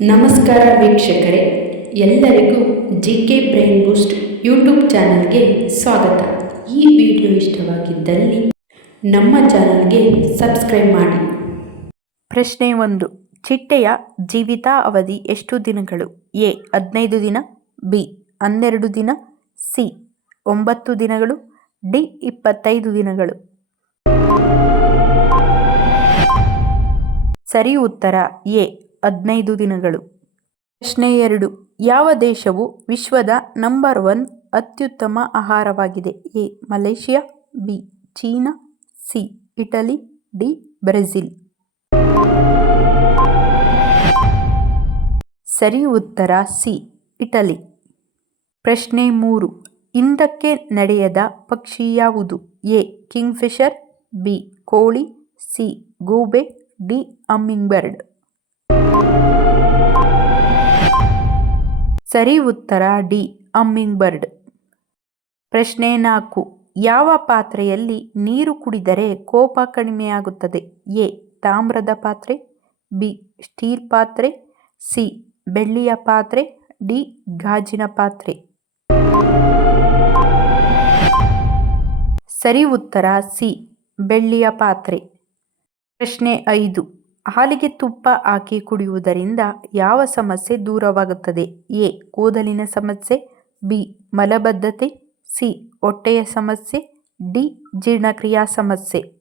ನಮಸ್ಕಾರ ವೀಕ್ಷಕರೇ, ಎಲ್ಲರಿಗೂ G K brain boost YouTube ಚಾನಲ್ಗೆ ಸ್ವಾಗತ. ಈ ವಿಡಿಯೋ ಇಷ್ಟವಾಗಿದ್ದಲ್ಲಿ ನಮ್ಮ ಚಾನಲ್ಗೆ ಸಬ್ಸ್ಕ್ರೈಬ್ ಮಾಡಿ. ಪ್ರಶ್ನೆ ಒಂದು, ಚಿಟ್ಟೆಯ ಜೀವಿತಾವಧಿ ಎಷ್ಟು ದಿನಗಳು? ಎ, ಹದಿನೈದು ದಿನ, ಬಿ, ಹನ್ನೆರಡು ದಿನ, ಸಿ, ಒಂಬತ್ತು ದಿನಗಳು, ಡಿ, ಇಪ್ಪತ್ತೈದು ದಿನಗಳು? ಸರಿ ಉತ್ತರ, ಎ ಹದಿನೈದು ದಿನಗಳು. ಪ್ರಶ್ನೆ ಎರಡು. ಯಾವ ದೇಶವು ವಿಶ್ವದ ನಂಬರ್ ಒನ್ ಅತ್ಯುತ್ತಮ ಆಹಾರವಾಗಿದೆ? A. Malaysia, B. China, C. Italy, D. Brazil. ಸರಿ ಉತ್ತರ, ಸಿ. ಇಟಲಿ. ಪ್ರಶ್ನೆ ಮೂರು. ಹಿಂದಕ್ಕೆ ನಡೆಯದ ಪಕ್ಷಿ ಯಾವುದು? ಎ. Kingfisher, B. ಕೋಳಿ, ಸಿ. ಗೂಬೆ, ಡಿ. ಹಮ್ಮಿಂಗ್ಬರ್ಡ್. ಸರಿ ಉತ್ತರ ಡಿ. ಅಮ್ಮಿಂಗ್ ಬರ್ಡ್ ಪ್ರಶ್ನೆ ನಾಲ್ಕು. ಯಾವ ಪಾತ್ರೆಯಲ್ಲಿ ನೀರು ಕುಡಿದರೆ ಕೋಪ ಕಡಿಮೆಯಾಗುತ್ತದೆ? ಎ. ತಾಮ್ರದ ಪಾತ್ರೆ, ಬಿ. ಸ್ಟೀಲ್ ಪಾತ್ರೆ, ಸಿ. ಬೆಳ್ಳಿಯ ಪಾತ್ರೆ, ಡಿ. ಗಾಜಿನ ಪಾತ್ರೆ. ಸರಿ ಉತ್ತರ ಸಿ. ಬೆಳ್ಳಿಯ ಪಾತ್ರೆ. ಪ್ರಶ್ನೆ ಐದು. ಹಾಲಿಗೆ ತುಪ್ಪ ಹಾಕಿ ಕುಡಿಯುವುದರಿಂದ ಯಾವ ಸಮಸ್ಯೆ ದೂರವಾಗುತ್ತದೆ? ಎ. ಕೂದಲಿನ ಸಮಸ್ಯೆ, ಬಿ. ಮಲಬದ್ಧತೆ, ಸಿ. ಹೊಟ್ಟೆಯ ಸಮಸ್ಯೆ, ಡಿ. ಜೀರ್ಣಕ್ರಿಯಾ ಸಮಸ್ಯೆ.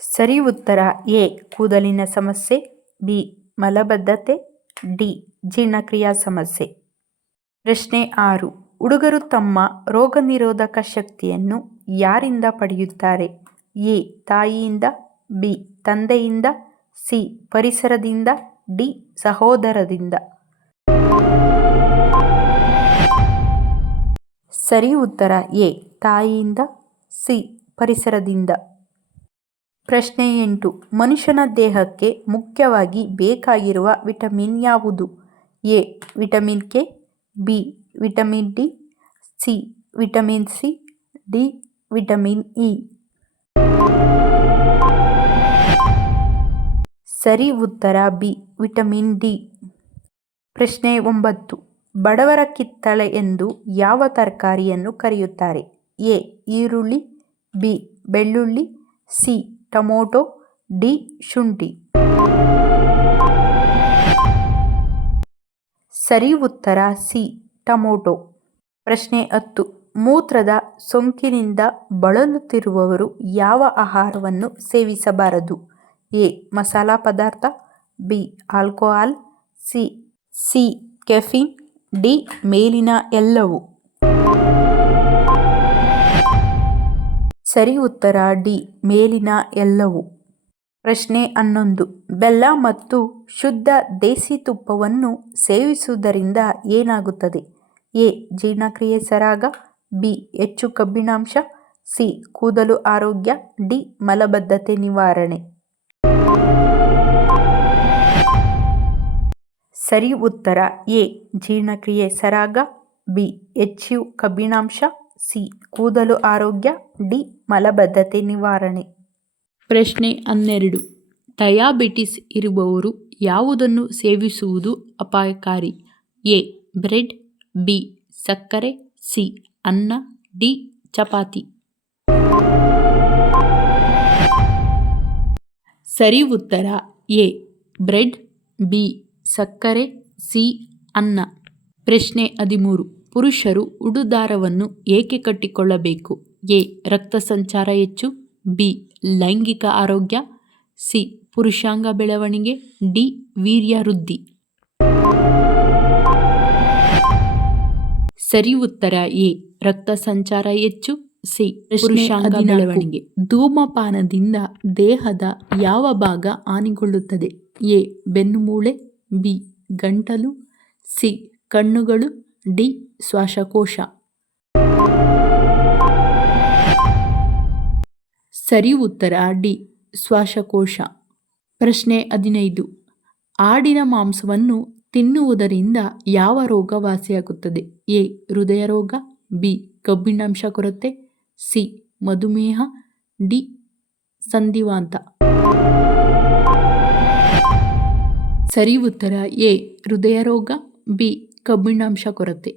ಸರಿ ಉತ್ತರ. ಎ. ಕೂದಲಿನ ಸಮಸ್ಯೆ, ಬಿ. ಮಲಬದ್ಧತೆ, ಡಿ. ಜೀರ್ಣಕ್ರಿಯಾ ಸಮಸ್ಯೆ. ಪ್ರಶ್ನೆ ಆರು. ಹುಡುಗರು ತಮ್ಮ ರೋಗನಿರೋಧಕ ಶಕ್ತಿಯನ್ನು ಯಾರಿಂದ ಪಡೆಯುತ್ತಾರೆ? ಎ. ತಾಯಿಯಿಂದ, ಬಿ. ತಂದೆಯಿಂದ, ಸಿ. ಪರಿಸರದಿಂದ, ಡಿ. ಸಹೋದರದಿಂದ. ಸರಿ ಉತ್ತರ ಎ. ತಾಯಿಯಿಂದ, ಸಿ. ಪರಿಸರದಿಂದ. ಪ್ರಶ್ನೆ ಎಂಟು. ಮನುಷ್ಯನ ದೇಹಕ್ಕೆ ಮುಖ್ಯವಾಗಿ ಬೇಕಾಗಿರುವ ವಿಟಮಿನ್ ಯಾವುದು? A. Vitamin K, B. Vitamin D, C. Vitamin C, D. Vitamin E. ಸರಿ ಉತ್ತರ ಬಿ, ವಿಟಮಿನ್ ಡಿ. ಪ್ರಶ್ನೆ ಒಂಬತ್ತು. ಬಡವರ ಕಿತ್ತಳೆ ಎಂದು ಯಾವ ತರಕಾರಿಯನ್ನು ಕರೆಯುತ್ತಾರೆ? ಎ, ಈರುಳ್ಳಿ, ಬಿ, ಬೆಳ್ಳುಳ್ಳಿ, ಸಿ, ಟೊಮೊಟೊ, ಡಿ, ಶುಂಠಿ. ಸರಿ ಉತ್ತರ ಸಿ, ಟೊಮೊಟೊ. ಪ್ರಶ್ನೆ ಹತ್ತು. ಮೂತ್ರದ ಸೋಂಕಿನಿಂದ ಬಳಲುತ್ತಿರುವವರು ಯಾವ ಆಹಾರವನ್ನು ಸೇವಿಸಬಾರದು? ಎ, ಮಸಾಲ ಪದಾರ್ಥ, B, alcohol, C C, caffeine, D, ಮೇಲಿನ ಎಲ್ಲವೂ. ಸರಿ ಉತ್ತರ, ಡಿ, ಮೇಲಿನ ಎಲ್ಲವೂ. ಪ್ರಶ್ನೆ ಹನ್ನೊಂದು. ಬೆಲ್ಲ ಮತ್ತು ಶುದ್ಧ ದೇಸಿ ತುಪ್ಪವನ್ನು ಸೇವಿಸುವುದರಿಂದ ಏನಾಗುತ್ತದೆ? ಎ, ಜೀರ್ಣಕ್ರಿಯೆ ಸರಾಗ, ಬಿ, ಹೆಚ್ಚು ಕಬ್ಬಿಣಾಂಶ, ಸಿ, ಕೂದಲು ಆರೋಗ್ಯ, ಡಿ, ಮಲಬದ್ಧತೆ ನಿವಾರಣೆ. ಸರಿ ಉತ್ತರ ಎ. ಜೀರ್ಣಕ್ರಿಯೆ ಸರಾಗ, ಬಿ. ಹೆಚ್ಚು ಕಬ್ಬಿಣಾಂಶ, ಸಿ. ಕೂದಲು ಆರೋಗ್ಯ, ಡಿ. ಮಲಬದ್ಧತೆ ನಿವಾರಣೆ. ಪ್ರಶ್ನೆ ಹನ್ನೆರಡು. ಡಯಾಬಿಟಿಸ್ ಇರುವವರು ಯಾವುದನ್ನು ಸೇವಿಸುವುದು ಅಪಾಯಕಾರಿ? ಎ. Bread, B. ಸಕ್ಕರೆ, ಸಿ. ಅನ್ನ, ಡಿ. ಚಪಾತಿ. ಸರಿ ಉತ್ತರ ಎ. Bread, B. ಸಕ್ಕರೆ ಸಿ ಅನ್ನ. ಪ್ರಶ್ನೆ ಹದಿಮೂರು. ಪುರುಷರು ಉಡುದಾರವನ್ನು ಏಕೆ ಕಟ್ಟಿಕೊಳ್ಳಬೇಕು? ಎ. ರಕ್ತ ಸಂಚಾರ ಹೆಚ್ಚು. ಬಿ. ಲೈಂಗಿಕ ಆರೋಗ್ಯ. ಸಿ. ಪುರುಷಾಂಗ ಬೆಳವಣಿಗೆ. ಡಿ. ವೀರ್ಯ ವೃದ್ಧಿ ಸರಿ ಉತ್ತರ ಎ. ರಕ್ತ ಸಂಚಾರ ಹೆಚ್ಚು. ಸಿ. ಪುರುಷಾಂಗ ಬೆಳವಣಿಗೆ. ಧೂಮಪಾನದಿಂದ ದೇಹದ ಯಾವ ಭಾಗ ಹಾನಿಗೊಳ್ಳುತ್ತದೆ? ಎ. ಬೆನ್ನುಮೂಳೆ. ಬಿ. ಗಂಟಲು, ಸಿ. ಕಣ್ಣುಗಳು, ಡಿ. ಶ್ವಾಸಕೋಶ. ಸರಿ ಉತ್ತರ ಡಿ. ಶ್ವಾಸಕೋಶ. ಪ್ರಶ್ನೆ ಹದಿನೈದು. ಆಡಿನ ಮಾಂಸವನ್ನು ತಿನ್ನುವುದರಿಂದ ಯಾವ ರೋಗ ವಾಸಿಯಾಗುತ್ತದೆ? ಎ. ಹೃದಯ ರೋಗ, ಬಿ. ಕಬ್ಬಿಣಾಂಶ ಕೊರತೆ, ಸಿ. ಮಧುಮೇಹ, ಡಿ. ಸಂಧಿವಾತ. ಸರಿ ಉತ್ತರ ಎ, ಹೃದಯ ರೋಗ, ಬಿ, ಕಬ್ಬಿಣಾಂಶ ಕೊರತೆ.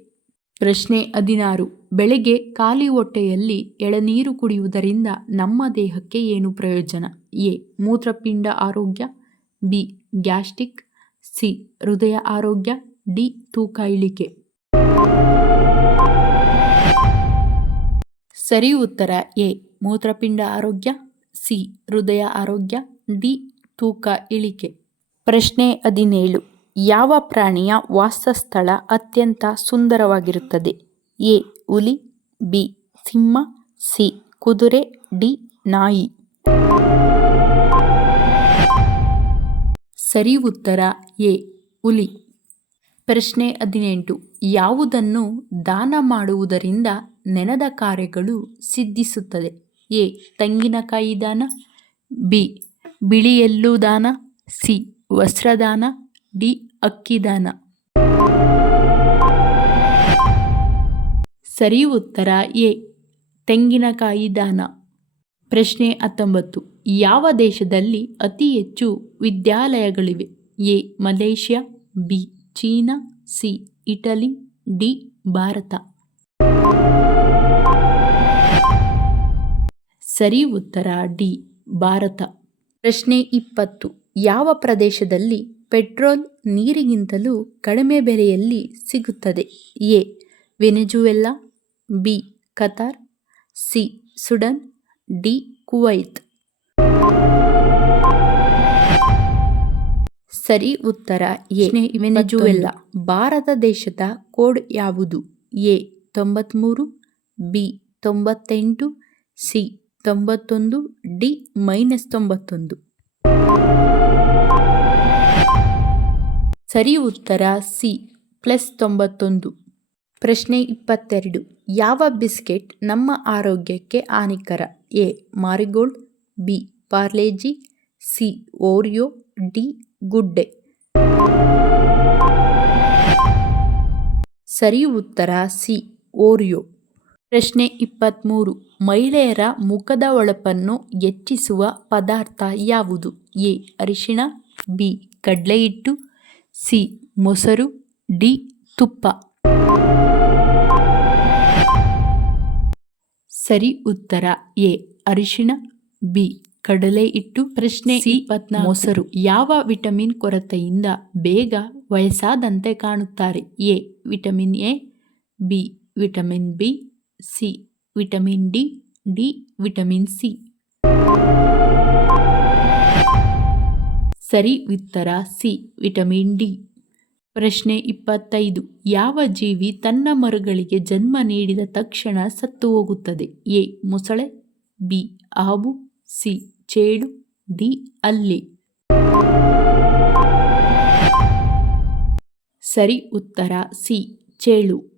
ಪ್ರಶ್ನೆ ಹದಿನಾರು, ಬೆಳಗ್ಗೆ ಖಾಲಿ ಹೊಟ್ಟೆಯಲ್ಲಿ ಎಳನೀರು ಕುಡಿಯುವುದರಿಂದ ನಮ್ಮ ದೇಹಕ್ಕೆ ಏನು ಪ್ರಯೋಜನ? ಎ, ಮೂತ್ರಪಿಂಡ ಆರೋಗ್ಯ, ಬಿ, ಗ್ಯಾಸ್ಟ್ರಿಕ್, ಸಿ, ಹೃದಯ ಆರೋಗ್ಯ, ಡಿ, ತೂಕ ಇಳಿಕೆ. ಸರಿ ಉತ್ತರ ಎ, ಮೂತ್ರಪಿಂಡ ಆರೋಗ್ಯ, ಸಿ, ಹೃದಯ ಆರೋಗ್ಯ, ಡಿ, ತೂಕ ಇಳಿಕೆ. ಪ್ರಶ್ನೆ ಹದಿನೇಳು. ಯಾವ ಪ್ರಾಣಿಯ ವಾಸಸ್ಥಳ ಅತ್ಯಂತ ಸುಂದರವಾಗಿರುತ್ತದೆ? ಎ, ಹುಲಿ, ಬಿ, ಸಿಂಹ, ಸಿ, ಕುದುರೆ, ಡಿ, ನಾಯಿ. ಸರಿ ಉತ್ತರ, ಎ, ಹುಲಿ. ಪ್ರಶ್ನೆ ಹದಿನೆಂಟು. ಯಾವುದನ್ನು ದಾನ ಮಾಡುವುದರಿಂದ ನೆನದ ಕಾರ್ಯಗಳು ಸಿದ್ಧಿಸುತ್ತದೆ? ಎ, ತೆಂಗಿನಕಾಯಿ ದಾನ, ಬಿ, ಬಿಳಿಯಲ್ಲೂ ದಾನ, ಸಿ ವಸ್ತ್ರದಾನ, ಡಿ ಅಕ್ಕಿದಾನ. ಸರಿ ಉತ್ತರ ಎ, ತೆಂಗಿನಕಾಯಿ ದಾನ. ಪ್ರಶ್ನೆ ಹತ್ತೊಂಬತ್ತು. ಯಾವ ದೇಶದಲ್ಲಿ ಅತಿ ಹೆಚ್ಚು ವಿದ್ಯಾಲಯಗಳಿವೆ? A, Malaysia, B, China, C, Italy, D, Bharat. ಸರಿ ಉತ್ತರ ಡಿ, ಭಾರತ. ಪ್ರಶ್ನೆ ಇಪ್ಪತ್ತು. ಯಾವ ಪ್ರದೇಶದಲ್ಲಿ ಪೆಟ್ರೋಲ್ ನೀರಿಗಿಂತಲೂ ಕಡಿಮೆ ಬೆಲೆಯಲ್ಲಿ ಸಿಗುತ್ತದೆ? A. Venezuela B. Qatar C. Sudan D. Kuwait. ಸರಿ ಉತ್ತರ. ಎ. ವೆನೆಜುವೆಲ್ಲಾ ಭಾರತ ದೇಶದ ಕೋಡ್ ಯಾವುದು? ಎ. ತೊಂಬತ್ತ್ಮೂರು ಬಿ. ತೊಂಬತ್ತೆಂಟು ಸಿ. ತೊಂಬತ್ತೊಂದು ಡಿ. ಮೈನಸ್ ತೊಂಬತ್ತೊಂದು. ಸರಿ ಉತ್ತರ ಸಿ, ಪ್ಲಸ್ ತೊಂಬತ್ತೊಂದು. ಪ್ರಶ್ನೆ ಇಪ್ಪತ್ತೆರಡು. ಯಾವ ಬಿಸ್ಕೆಟ್ ನಮ್ಮ ಆರೋಗ್ಯಕ್ಕೆ ಹಾನಿಕರ? A, Marigold, B, Parle G, C, Oreo, D, Good Day. ಸರಿ ಉತ್ತರ ಸಿ, ಓರಿಯೋ. ಪ್ರಶ್ನೆ ಇಪ್ಪತ್ತ್ಮೂರು ಮಹಿಳೆಯರ ಮುಖದ ಹೊಳಪನ್ನು ಹೆಚ್ಚಿಸುವ ಪದಾರ್ಥ ಯಾವುದು? ಎ, ಅರಿಶಿಣ, ಬಿ ಕಡಲೆ ಹಿಟ್ಟು ಸಿ. ಮೊಸರು. ಡಿ. ತುಪ್ಪ. ಸರಿ ಉತ್ತರ. ಎ. ಅರಿಶಿಣ. ಬಿ. ಕಡಲೆ ಹಿಟ್ಟು. ಪ್ರಶ್ನೆ ಸಿ. ಮೊಸರು. ಯಾವ ವಿಟಮಿನ್ ಕೊರತೆಯಿಂದ ಬೇಗ ವಯಸ್ಸಾದಂತೆ ಕಾಣುತ್ತಾರೆ? A. Vitamin A. B. Vitamin B. C. Vitamin D. D. Vitamin C. ಸರಿ ಉತ್ತರ ಸಿ, ವಿಟಮಿನ್ ಡಿ. ಪ್ರಶ್ನೆ ಇಪ್ಪತ್ತೈದು. ಯಾವ ಜೀವಿ ತನ್ನ ಮರುಗಳಿಗೆ ಜನ್ಮ ನೀಡಿದ ತಕ್ಷಣ ಸತ್ತು ಹೋಗುತ್ತದೆ? ಎ, ಮೊಸಳೆ, ಬಿ, ಹಾವು, ಸಿ ಚೇಳು ಡಿ, ಅಲ್ಲಿ. ಸರಿ ಉತ್ತರ ಸಿ, ಚೇಳು.